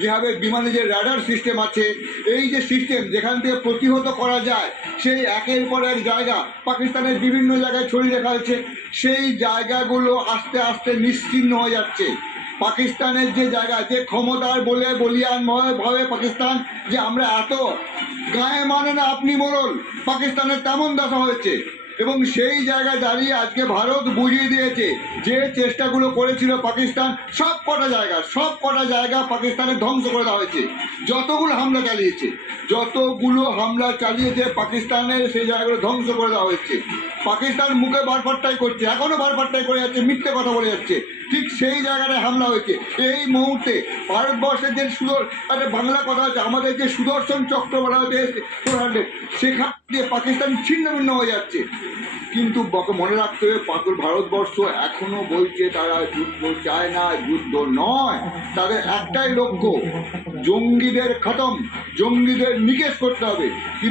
যেভাবে বিমানে যে রাডার সিস্টেম আছে, এই যে সিস্টেম যেখান থেকে প্রতিহত করা যায়, সেই একের পর এক জায়গা পাকিস্তানের বিভিন্ন জায়গায় ছড়িয়ে রাখা হয়েছে। সেই জায়গাগুলো আস্তে আস্তে নিশ্চিহ্ন হয়ে যাচ্ছে। পাকিস্তানের যে জায়গা, যে ক্ষমতার বলে বলিয়ান ভাবে পাকিস্তান যে আমরা এত গায়ে মানে না আপনি মোড়ল, পাকিস্তানের তেমন দশা হয়েছে। এবং সেই জায়গায় দাঁড়িয়ে আজকে ভারত বুঝিয়ে দিয়েছে যে চেষ্টাগুলো করেছিল পাকিস্তান, সব কটা জায়গা পাকিস্তানের ধ্বংস করে দেওয়া হয়েছে। যতগুলো হামলা চালিয়েছে পাকিস্তানের সেই জায়গাগুলো ধ্বংস করে দেওয়া হয়েছে। পাকিস্তান মুখে বারপাট্টাই করছে, এখনো বারপাট্টাই করে যাচ্ছে, মিথ্যে কথা বলে যাচ্ছে। ঠিক সেই জায়গাটায় হামলা হয়েছে। এই মুহূর্তে ভারতবর্ষের যে বাংলা কথা হচ্ছে, আমাদের যে সুদর্শন চক্র বলা হচ্ছে 400, সেখান দিয়ে পাকিস্তান ছিন্ন ভিন্ন হয়ে যাচ্ছে। কিন্তু মনে রাখতে হবে, ভারতবর্ষ এখনো বলছে তারা যুদ্ধ চায় না, যুদ্ধ নয়, তাদের একটাই লক্ষ্য, জঙ্গিদের খতম, জঙ্গিদের নিকেশ করতে হবে। কিন্তু